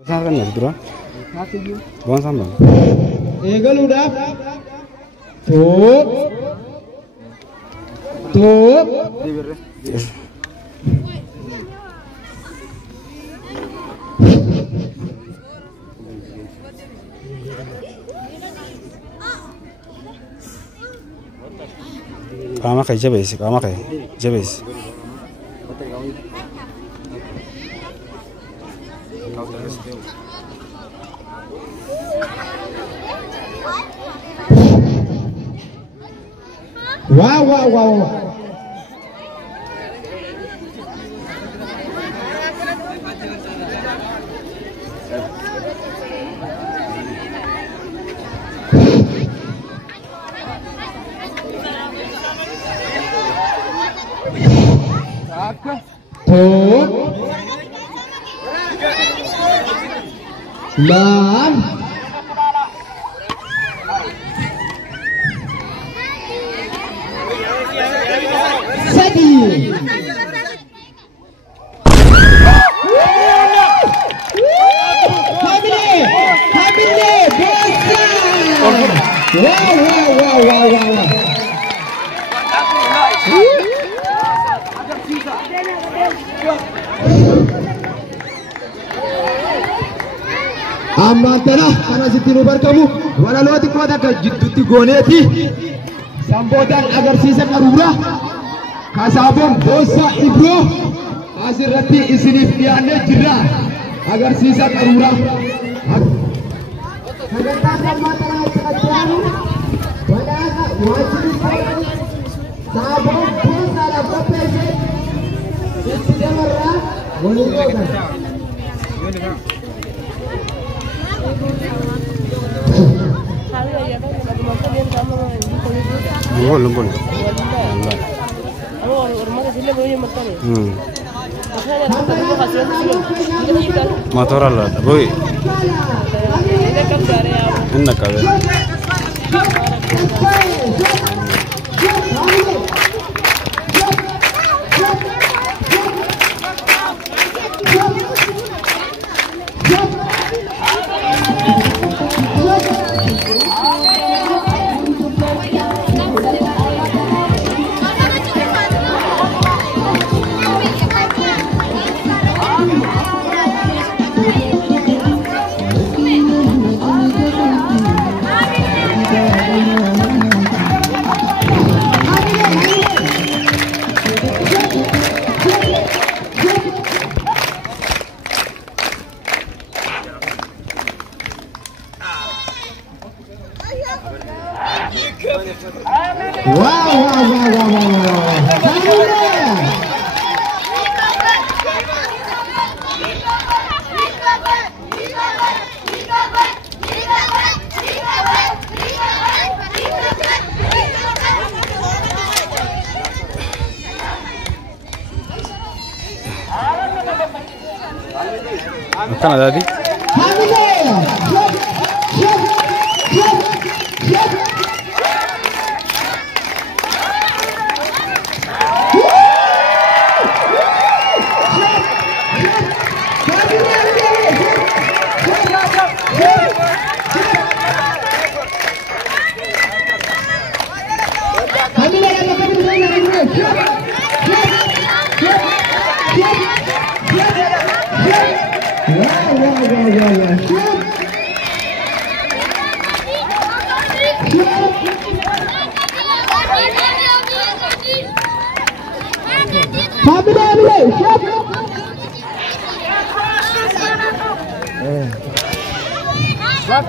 Sana kan nasi dulu. Buang sambal. Egal udah. Tuh. Tuh. Kama kai jabes, kama kai jabes. Wow, wow, wow. Tuh. Lan. Sadi. Habile, bosa. Wow, wow, wow, wow, wow. Amantana kana sittinu barkamu walalooti qoda ka jidduutti gooneeti sambootaan agarsiisa qaruura kasaabon boossa ibro asirratti isiniif dhiyaannee jirra agarsiisa qaruura sagantaan amantana itti walaana waajjirri saabon boossa labbapheesse itti dabarraa waliin gootan. Lembul. Motor lah, boy. Enak kali. Wow, wow, wow, wow, wow. Kan ada di? Siap.